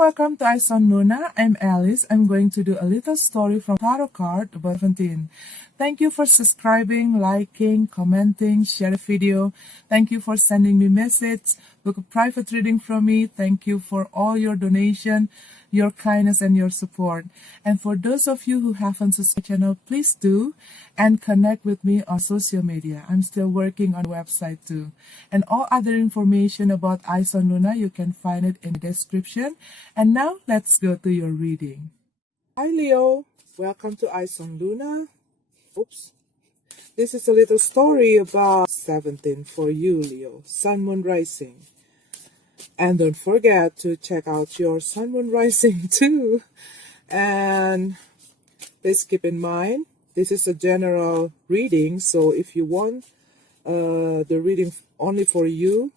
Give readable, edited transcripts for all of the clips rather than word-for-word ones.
welcome to Ison Luna. I'm Alice. I'm going to do a little story from Tarot card about 17. Thank you for subscribing, liking, commenting, share the video. Thank you for sending me message, book a private reading from me. Thank you for all your donation, your kindness, and your support. And for those of you who haven't subscribed to the channel, please do and connect with me on social media. I'm still working on the website too. And all other information about Ison Luna, you can find it in the description. And now let's go to your reading. Hi Leo, welcome to Ison Luna. Oops. This is a little story about 17 for you, Leo. Sun, Moon, Rising. And don't forget to check out your Sun, Moon, Rising too. And please keep in mind, this is a general reading. So if you want the reading only for you,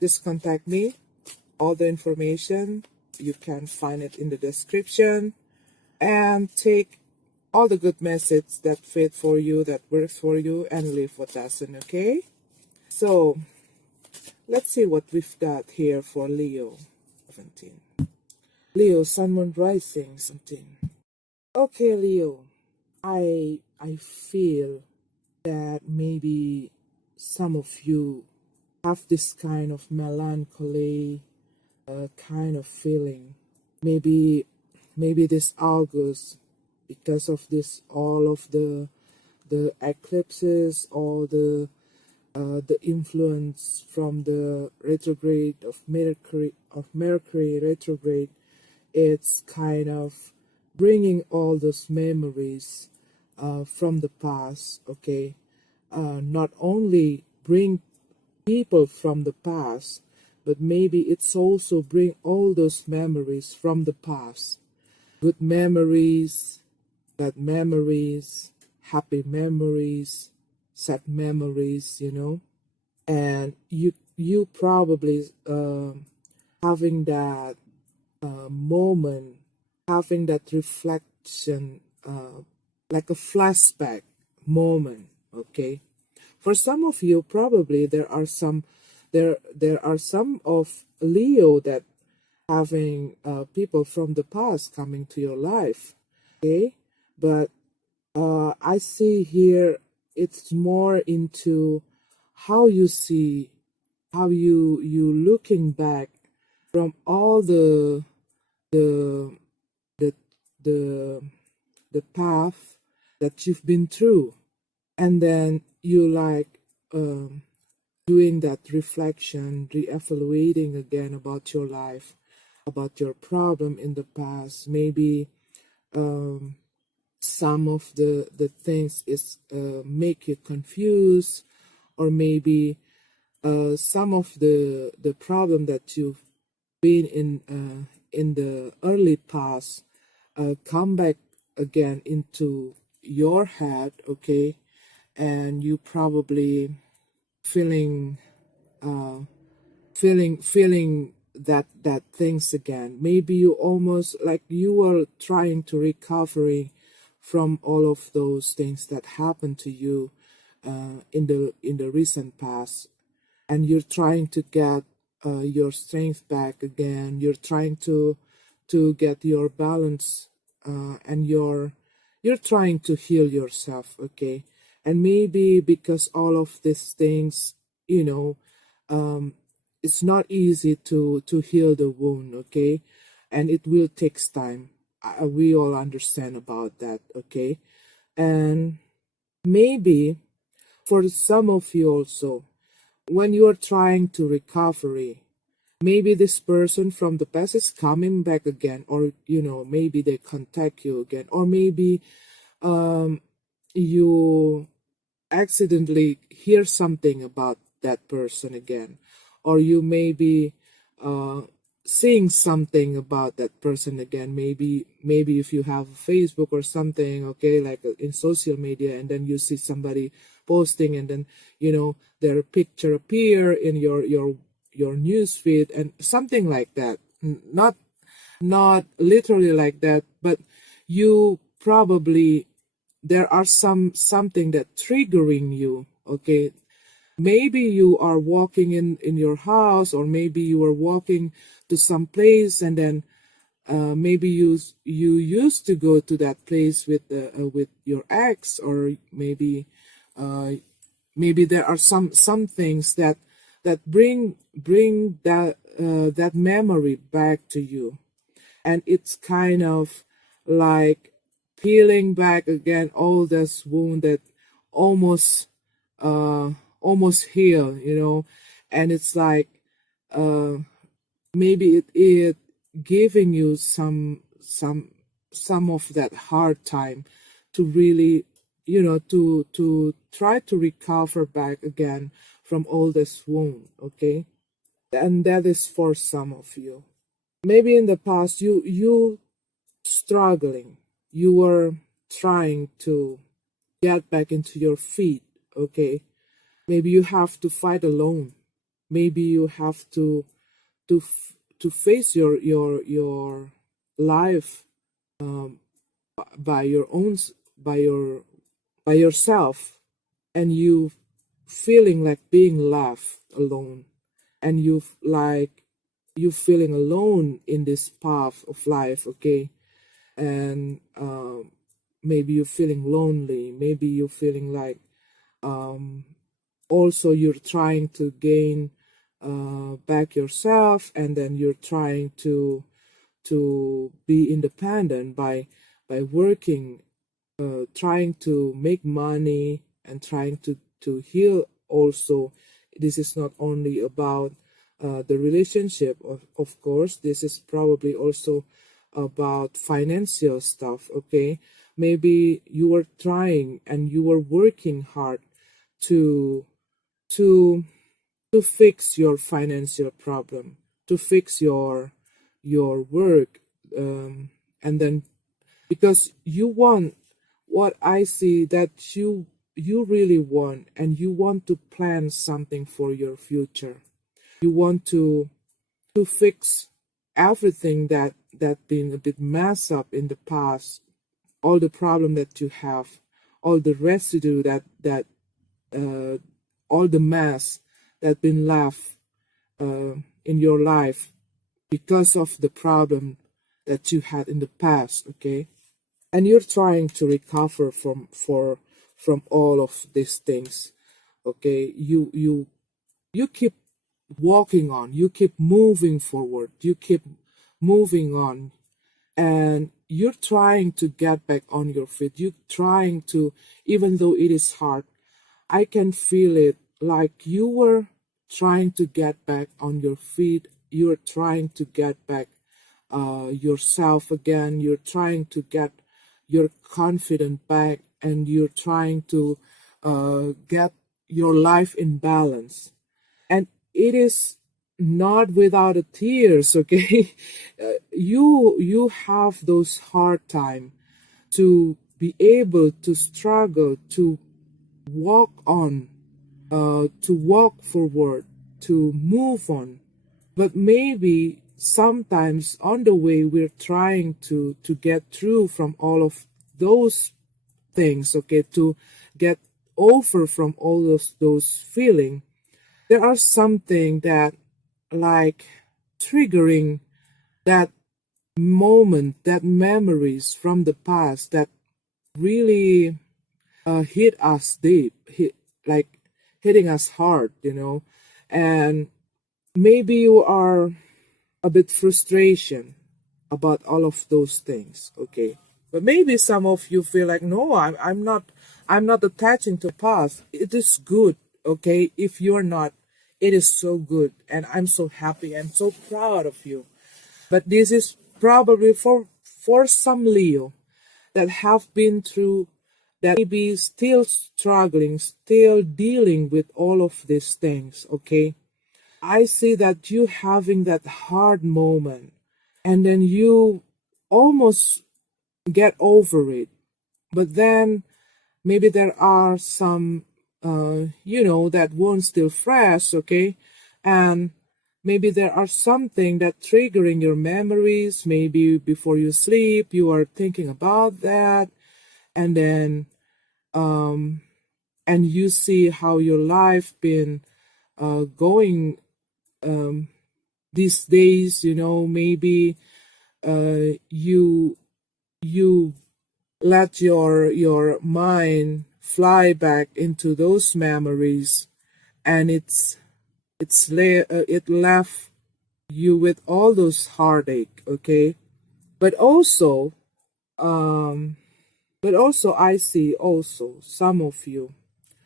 just contact me. All the information, you can find it in the description. And take all the good messages that fit for you, that works for you, and leave what doesn't, okay? So, let's see what we've got here for Leo. 17. Leo, Sun, Moon, Rising, something. Okay, Leo. I feel that maybe some of you have this kind of melancholy kind of feeling. Maybe this August, because of this, all of the eclipses, all the influence from the retrograde of Mercury retrograde, it's kind of bringing all those memories from the past. Okay, not only bring people from the past, but maybe it's also bring all those memories from the past. Good memories, bad memories, happy memories, sad memories, you know. And you probably having that moment, having that reflection, like a flashback moment, okay? For some of you, probably there are some of Leo that having people from the past coming to your life, okay? But I see here it's more into how you see, how you looking back from all the path that you've been through, and then you like doing that reflection, re-evaluating again about your life, about your problem in the past. Maybe some of the things is make you confused, or maybe some of the problem that you've been in the early past come back again into your head, okay? And you probably feeling that things again. Maybe you almost like you were trying to recover from all of those things that happened to you in the recent past, and you're trying to get your strength back again. You're trying to get your balance, and you're trying to heal yourself, okay? And maybe because all of these things, you know, it's not easy to heal the wound, okay? And it will take time. We all understand about that, okay? And maybe for some of you also, when you are trying to recover, maybe this person from the past is coming back again, or, you know, maybe they contact you again, or maybe you accidentally hear something about that person again, or you may be seeing something about that person again. Maybe if you have Facebook or something, okay, like in social media, and then you see somebody posting, and then, you know, their picture appear in your news feed, and something like that. Not literally like that, but you probably, there are something that triggering you, okay? Maybe you are walking in your house, or maybe you are walking to some place, and then Maybe you used to go to that place with your ex, or uh, maybe there are some things that bring that memory back to you, and it's kind of like peeling back again all this wound that almost uh almost heal, and it's like uh maybe it giving you some of that hard time to really, to try to recover back again from all this wound. Okay, and that is for some of you. Maybe in the past you struggling, you were trying to get back into your feet. Okay, maybe you have to fight alone, maybe you have to face your life by your own by your by yourself, and you feeling like being left alone, and you feeling alone in this path of life. Okay, and maybe you're feeling lonely, maybe you're feeling like also you're trying to gain back yourself, and then you're trying to be independent by working, trying to make money, and trying to heal also. This is not only about the relationship, of course. This is probably also about financial stuff. Okay, maybe you were trying and you were working hard to to to fix your financial problem, to fix your work, and then because you want what I see that you really want, and you want to plan something for your future. You want to fix everything that been a bit messed up in the past, all the problem that you have, all the residue that uh, all the mess that been left in your life because of the problem that you had in the past. Okay, and you're trying to recover from all of these things. Okay, you keep walking on, you keep moving forward, you keep moving on, and you're trying to get back on your feet. You're trying to, even though it is hard, I can feel it, like you were trying to get back on your feet. You're trying to get back yourself again. You're trying to get your confidence back, and you're trying to get your life in balance. And it is not without a tears. Okay, you have those hard time to be able to struggle to walk on, to walk forward, to move on. But maybe sometimes on the way we're trying to get through from all of those things. Okay, to get over from all those feeling, there are something that like triggering that moment, that memories from the past that really hit us deep, like hitting us hard, and maybe you are a bit frustration about all of those things. Okay, but maybe some of you feel like, no, I'm not attaching to past. It is good. Okay, if you're not, it is so good, and I'm so happy, I'm so proud of you. But this is probably for some Leo that have been through, that maybe still struggling, still dealing with all of these things. Okay, I see that you having that hard moment, and then you almost get over it, but then maybe there are some that wound still fresh. Okay, and maybe there are something that triggering your memories. Maybe before you sleep you are thinking about that, and then and you see how your life been going these days. Maybe you let your mind fly back into those memories, and it left you with all those heartache, okay? But also, um I see also some of you,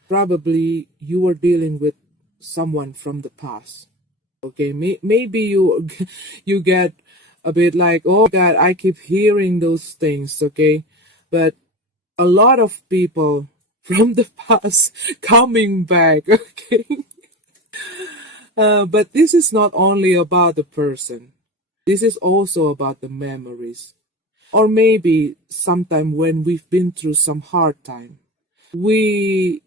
probably you were dealing with someone from the past, okay? Maybe you you get a bit like, oh God, I keep hearing those things, okay? But a lot of people from the past coming back, okay? But this is not only about the person, this is also about the memories. Or maybe sometime when we've been through some hard time, we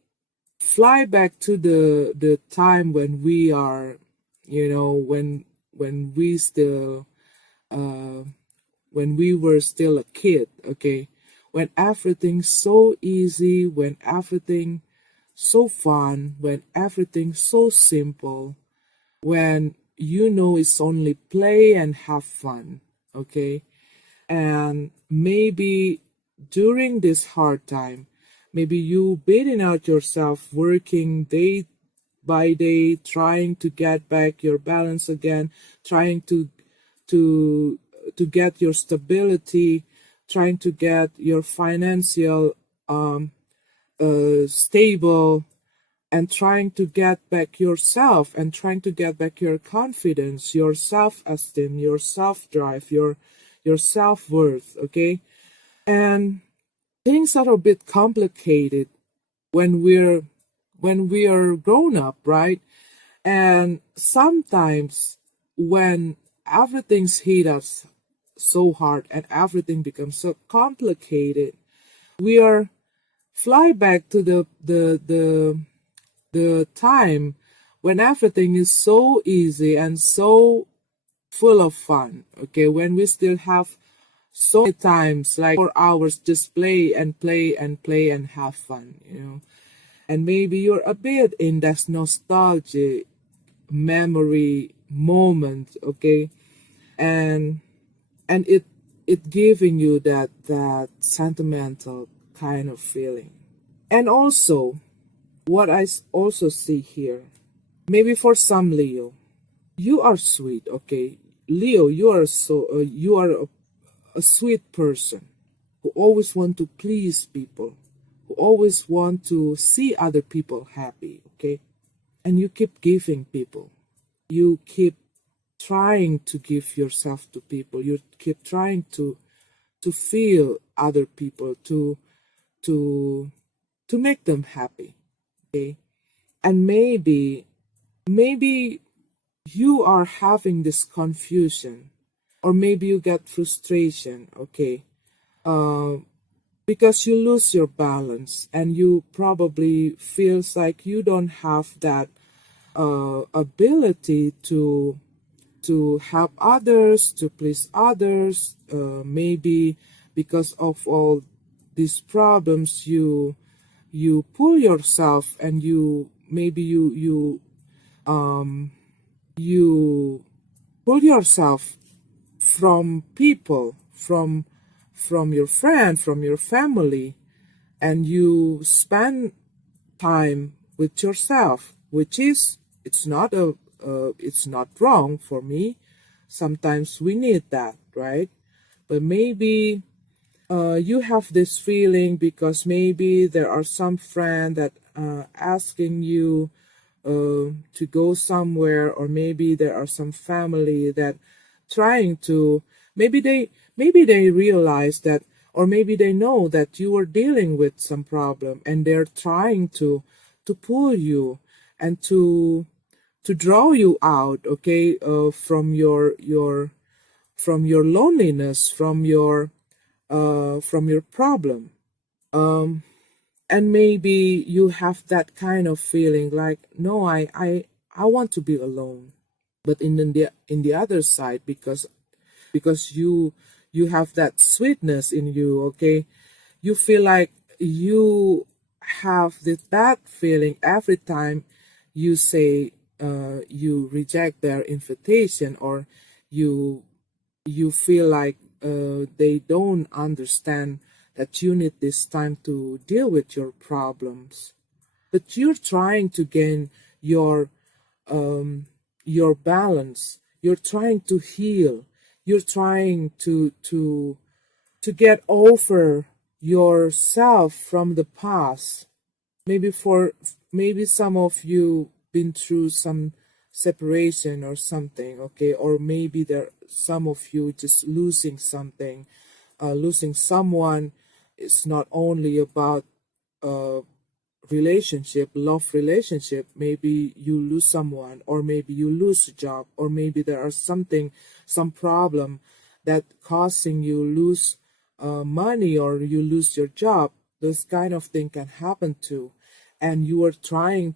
fly back to the time when we are, when we still uh when we were still a kid, okay? When everything's so easy, when everything so fun, when everything so simple, when it's only play and have fun, okay? And maybe during this hard time, maybe you beating out yourself, working day by day, trying to get back your balance again, trying to to get your stability, trying to get your financial stable, and trying to get back yourself, and trying to get back your confidence, your self-esteem, your self-drive, your self-worth, okay? And things are a bit complicated when we are grown up, right? And sometimes when everything's hit us so hard and everything becomes so complicated, we are fly back to the time when everything is so easy and so full of fun, okay? When we still have so many times, like 4 hours, just play and play and play and have fun. And maybe you're a bit in that nostalgic memory moment, okay? And it giving you that sentimental kind of feeling. And also, what also see here, maybe for some Leo, you are sweet, okay? Leo, you are a sweet person who always want to please people, who always want to see other people happy, okay? And you keep giving people. You keep trying to give yourself to people. You keep trying to feel other people, to to make them happy, okay? And maybe you are having this confusion, or maybe you get frustration, okay? Because you lose your balance, and you probably feels like you don't have that ability to help others, to please others. Maybe because of all these problems, you pull yourself, and you pull yourself from people, from your friend, from your family, and you spend time with yourself, which is, it's not wrong for me. Sometimes we need that, right? But maybe you have this feeling because maybe there are some friend that asking you to go somewhere, or maybe there are some family that trying to, maybe they realize that, or maybe they know that you are dealing with some problem, and they're trying to pull you, and to draw you out, okay, from your loneliness, from your problem. And maybe you have that kind of feeling like, no, I want to be alone. But in the other side, because you have that sweetness in you, okay, you feel like you have this bad feeling every time you say, you reject their invitation, or you you feel like they don't understand that you need this time to deal with your problems, but you're trying to gain your your balance. You're trying to heal. You're trying to get over yourself from the past. Maybe some of you been through some separation or something, okay, or maybe there some of you just losing something. Losing someone is not only about uh, relationship, love relationship. Maybe you lose someone, or maybe you lose a job, or maybe there are some problem that causing you lose money, or you lose your job. Those kind of thing can happen too, and you are trying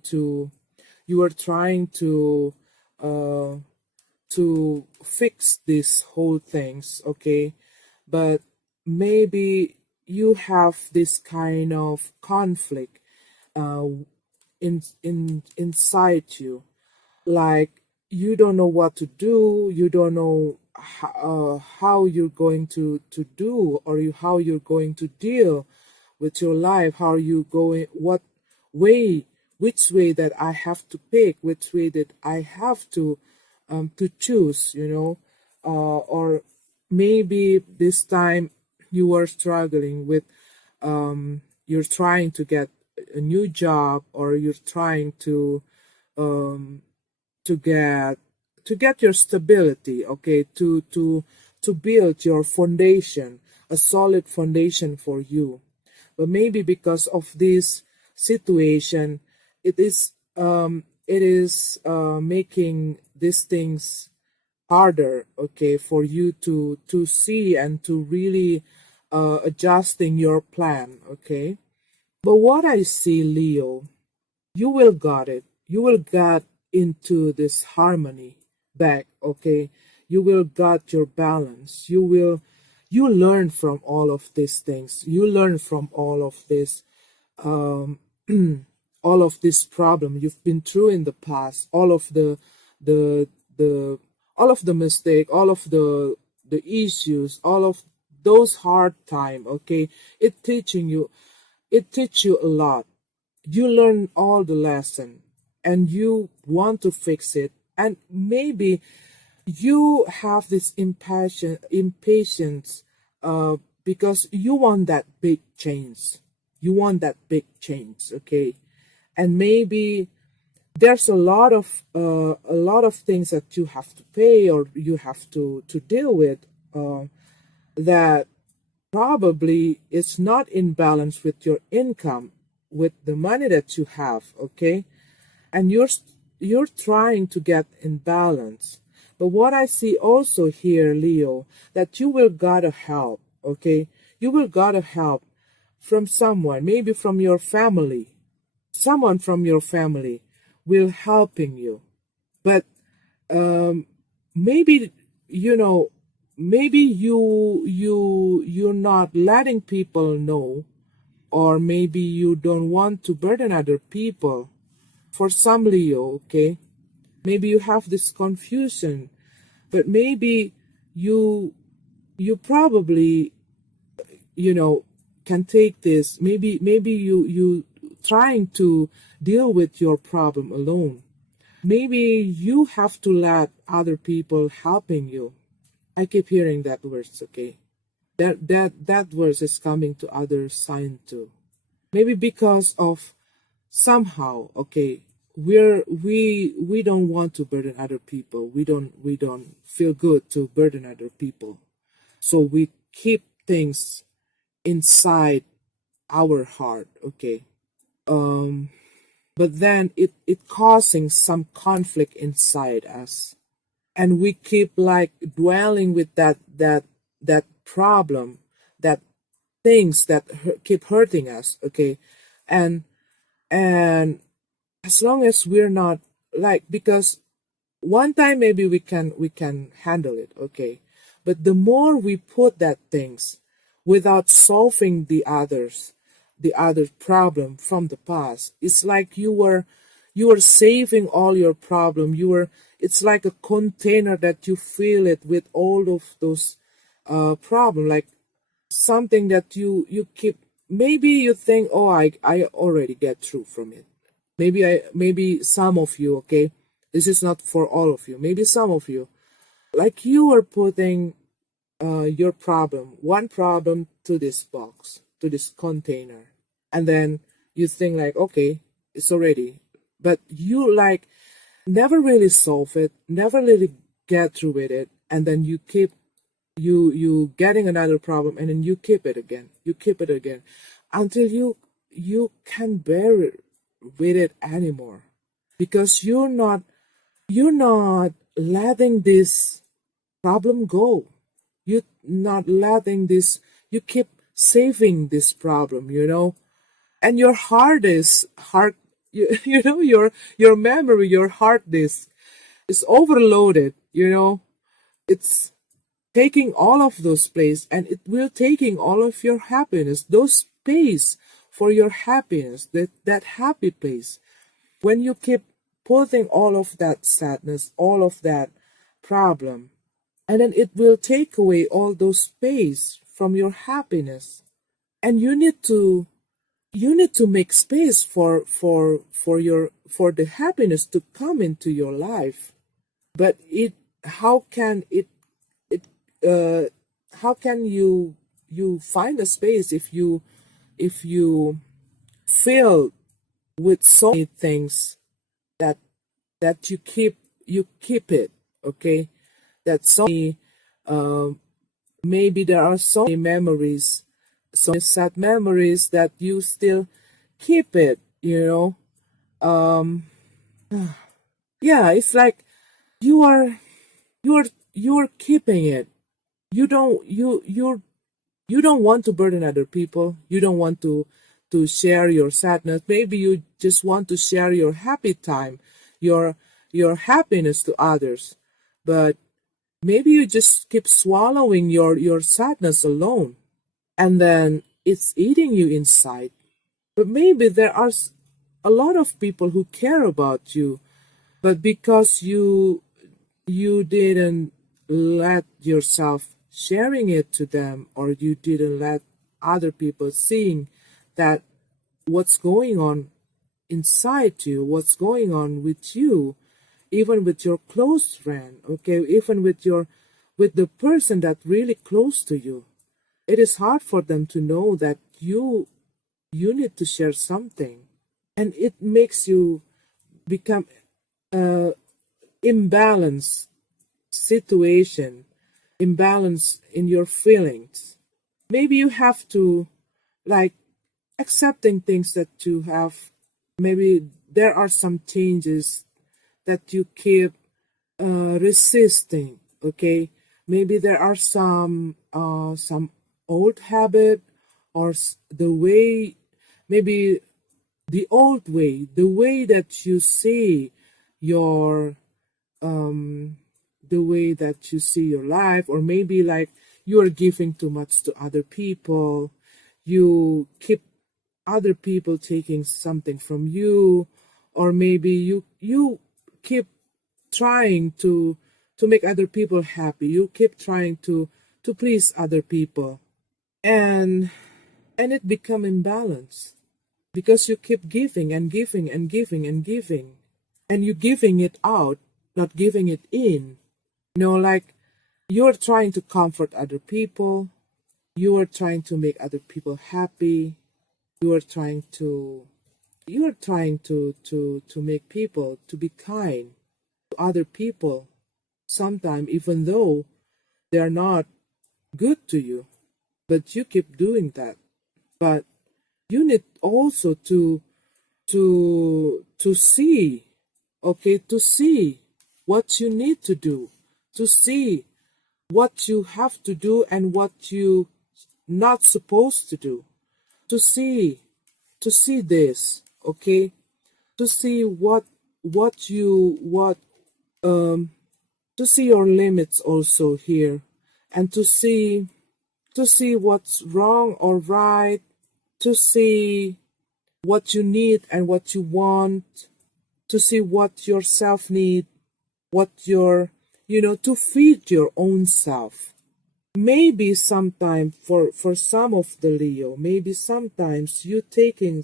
uh, to fix these whole things, okay, but maybe you have this kind of conflict uh, inside you, like you don't know what to do, you don't know how you're going to do, or how you're going to deal with your life, how are you going, what way, which way that I have to pick, which way that I have to choose, or maybe this time you are struggling with, you're trying to get a new job, or you're trying um, to get your stability, okay, to build your foundation, a solid foundation for you. But maybe because of this situation, it is making these things harder, okay, for you to see and to really adjusting your plan, okay. But what I see, Leo, you will got it. You will get into this harmony back, okay. You will got your balance. You learn from all of these things. You learn from all of this, um, all of this problem you've been through in the past, all of the the all of the mistake, all of the issues, all of those hard time, okay. It teach you a lot. You learn all the lesson, and you want to fix it, and maybe you have this impatience, because you want that big change. You want that big change, okay. And maybe there's a lot of things that you have to pay, or you have to deal with, uh, that probably is not in balance with your income, with the money that you have, okay. And you're trying to get in balance. But what I see also here, Leo, that you will gotta help, okay. You will gotta help from someone, maybe from your family. Someone from your family will helping you. But um maybe, you know maybe you're not letting people know, or maybe you don't want to burden other people. For some, Leo, okay, maybe you have this confusion, but maybe you you probably, can take this. Maybe you trying to deal with your problem alone. Maybe you have to let other people helping you. I keep hearing that words, okay. That verse is coming to other sign too. Maybe because of somehow, okay, we don't want to burden other people. We don't feel good to burden other people. So we keep things inside our heart, okay. Um but then it causing some conflict inside us, and we keep like dwelling with that problem, that things that keep hurting us, okay. And and as long as we're not, like, because one time maybe we can handle it, okay. But the more we put that things without solving the other problem from the past, it's like you were saving all your problem. it's like a container that you fill it with all of those problem, like something that you keep. Maybe you think, oh, I already get through from it. Maybe some of you, okay, this is not for all of you, maybe some of you, like you are putting your problem, one problem, to this box, to this container, and then you think like, okay, it's already, but you like never really solve it, never really get through with it, and then you keep you getting another problem, and then you keep it again, you keep it again, until you can't bear it with it anymore, because you're not letting this problem go. You're not letting this, you keep saving this problem, and your hard, your memory, your hard disk is overloaded, it's taking all of those place, and it will taking all of your happiness, those space for your happiness, that happy place. When you keep putting all of that sadness, all of that problem, and then it will take away all those space from your happiness, and you need to make space for the happiness to come into your life. But how can it how can you find a space if you fill with so many things that you keep it, okay, that so many, maybe there are so many memories, so many sad memories, that you still keep it, yeah, it's like you are you're keeping it. You don't want to burden other people. You don't want to share your sadness. Maybe you just want to share your happy time, your your happiness to others. But maybe you just keep swallowing your sadness alone, and then it's eating you inside. But maybe there are a lot of people who care about you, but because you didn't let yourself sharing it to them, or you didn't let other people seeing that what's going on inside you, what's going on with you, even with your close friend, okay, even with the person that really close to you, it is hard for them to know that you need to share something, and it makes you become imbalanced situation, imbalance in your feelings. Maybe you have to, like, accepting things that you have. Maybe there are some changes that you keep resisting, okay. Maybe there are some old habit, or the way, maybe the old way, the way that you see your the way that you see your life, or maybe like you are giving too much to other people, you keep other people taking something from you, or maybe you keep trying to make other people happy, you keep trying to please other people, and it become imbalanced, because you keep giving and giving and giving and giving, and you giving it out, not giving it in. Like, you're trying to comfort other people, you are trying to make other people happy, you are trying to make people to be kind to other people, sometimes even though they are not good to you, but you keep doing that. But you need also to see, okay, to see what you need to do, to see what you have to do and what you not supposed to do, to see this, okay, to see what to see your limits also here, and to see what's wrong or right, to see what you need and what you want, to see what yourself need, what your, to feed your own self. Maybe sometime for some of the Leo, maybe sometimes you taking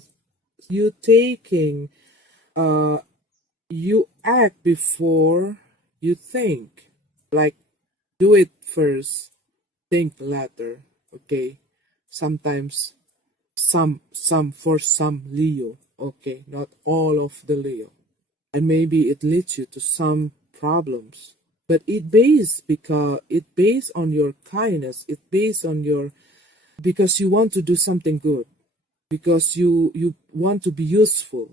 you act before you think. Like, do it first, think later. Okay, sometimes some for some Leo. Okay, not all of the Leo, and maybe it leads you to some problems. But it based on your kindness. It based on your, because you want to do something good, because you want to be useful,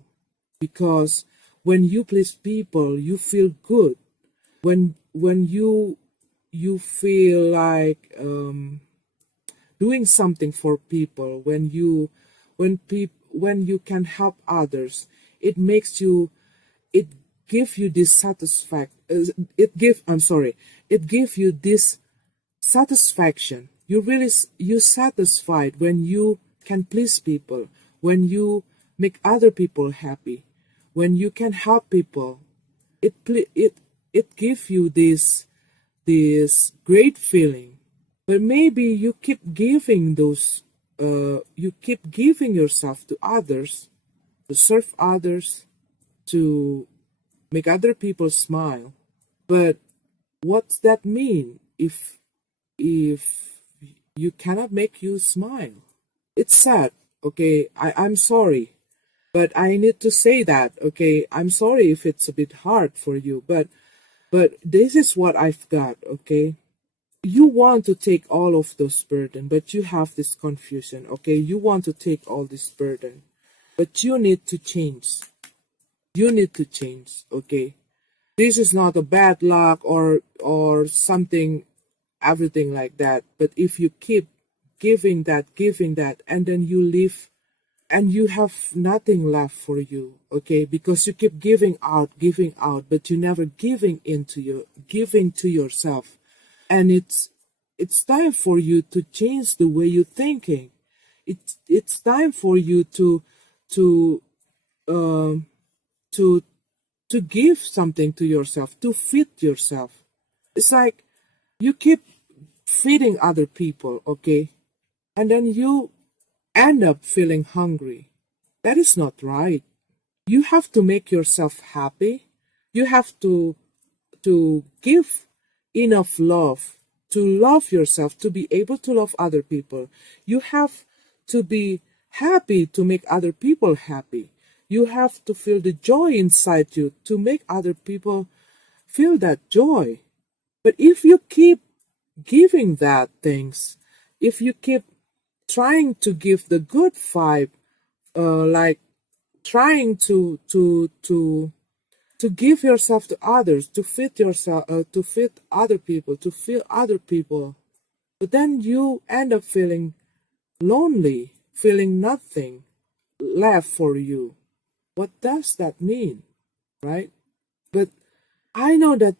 because when you please people you feel good. When you feel like doing something for people, when you can help others, it makes you, it give you this it give you this satisfaction. You satisfied when you can please people, when you make other people happy, when you can help people. It give you this great feeling. But maybe you keep giving yourself to others, to serve others, to make other people smile. But what's that mean if you cannot make you smile? It's sad. Okay, I'm sorry, but I need to say that. Okay, I'm sorry if it's a bit hard for you, but this is what I've got. Okay, you want to take all of those burden, but you have this confusion. Okay, you want to take all this burden, but you need to change. You need to change. Okay, this is not a bad luck or something, everything like that. But if you keep giving that, and then you leave and you have nothing left for you, okay, because you keep giving out, but you never giving to yourself. And it's time for you to change the way you're thinking. It's time for you to um to to give something to yourself, to feed yourself. It's like you keep feeding other people, okay, and then you end up feeling hungry. That is not right. You have to make yourself happy. You have to give enough love to love yourself, to be able to love other people. You have to be happy to make other people happy. You have to feel the joy inside you to make other people feel that joy. But if you keep giving that things, if you keep trying to give the good vibe, like trying to give yourself to others, to fit yourself, to fit other people, to feel other people, but then you end up feeling lonely, feeling nothing left for you. What does that mean, right? But I know that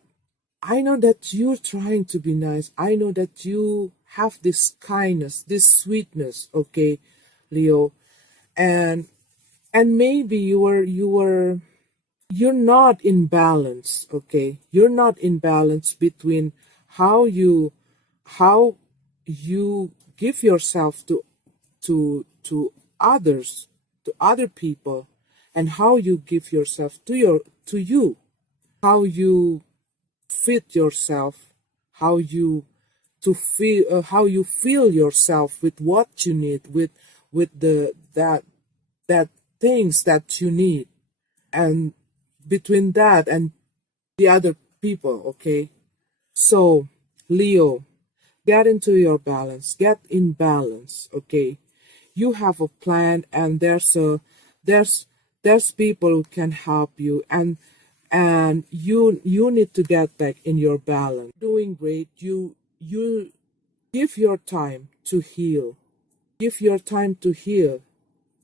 I know that you're trying to be nice. I know that you have this kindness, this sweetness, okay, Leo, and maybe you're not in balance, okay? You're not in balance between how you give yourself to others, to other people, and how you give yourself to you, how you fit yourself, how you feel yourself with what you need, with the that things that you need, and between that and the other people, okay? So, Leo, get into your balance, get in balance, okay? You have a plan, and there's people who can help you, and you need to get back in your balance. Doing great. You give your time to heal. Give your time to heal.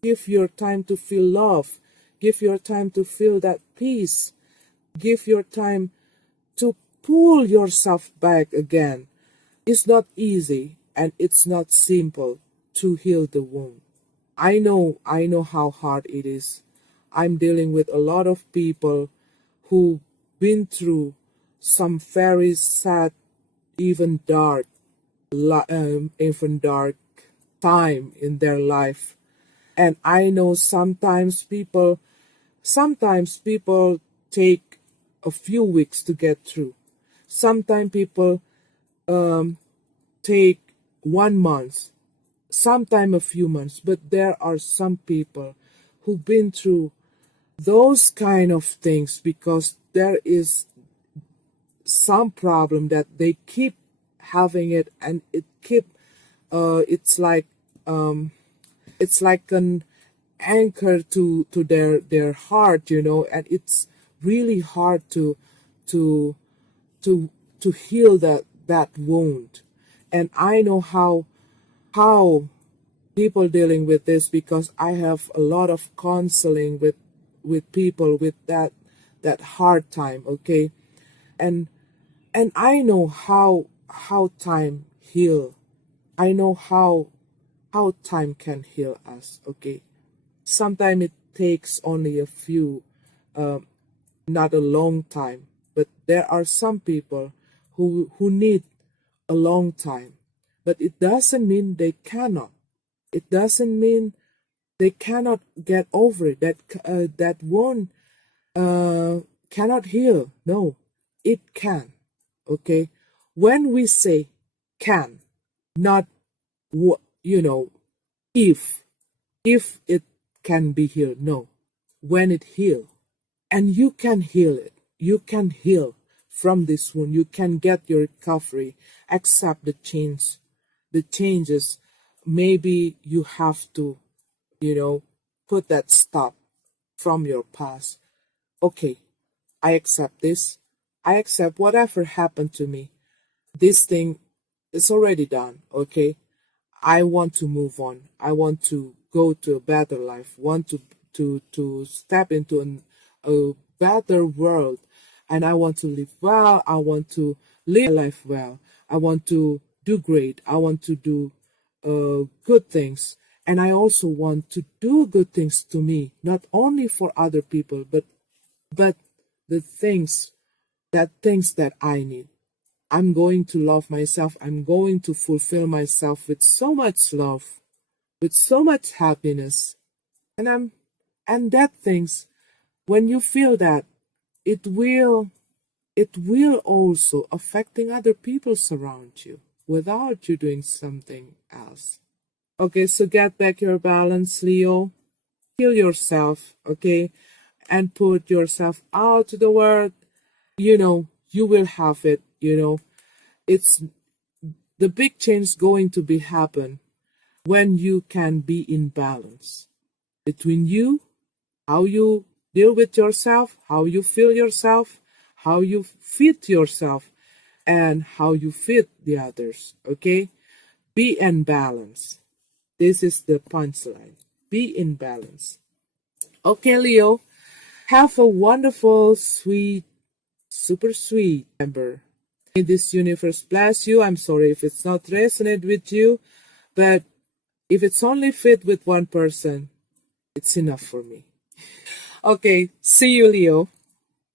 Give your time to feel love. Give your time to feel that peace. Give your time to pull yourself back again. It's not easy and it's not simple to heal the wound. I know how hard it is. I'm dealing with a lot of people who been through some very sad, even dark, even dark time in their life. And I know sometimes people take a few weeks to get through. Sometimes people take 1 month, sometimes a few months, but there are some people who've been through those kind of things because there is some problem that they keep having it, and it's like an anchor to their heart, and it's really hard to to to heal that wound. And I know how people dealing with this, because I have a lot of counseling with people with that hard time, okay? And I know how time heal. I know how time can heal us, okay? Sometimes it takes only a few, not a long time, but there are some people who need a long time. But it doesn't mean they cannot. It doesn't mean they cannot get over it. That wound cannot heal. No, it can. Okay, when we say can, not if it can be healed. No, when it heal, and you can heal it. You can heal from this wound. You can get your recovery. Accept the changes. Maybe you have to, put that stop from your past. Okay, I accept this. I accept whatever happened to me. This thing is already done, okay? I want to move on. I want to go to a better life. Want to step into a better world, and I want to live well. I want to live my life well. I want to do great. I want to do good things, and I also want to do good things to me, not only for other people, but the things that I need. I'm going to love myself. I'm going to fulfill myself with so much love, with so much happiness. And that things, when you feel that, it will also affecting other people around you without you doing something else. Okay, so get back your balance, Leo. Heal yourself, okay? And put yourself out to the world. You will have it, it's the big change going to be happen when you can be in balance between you, how you deal with yourself, how you feel yourself, how you fit yourself, and how you fit the others, okay? Be in balance. This is the punchline. Be in balance. Okay, Leo, have a wonderful, sweet, super sweet December. May this universe bless you. I'm sorry if it's not resonate with you, but if it's only fit with one person, it's enough for me. Okay, see you, Leo.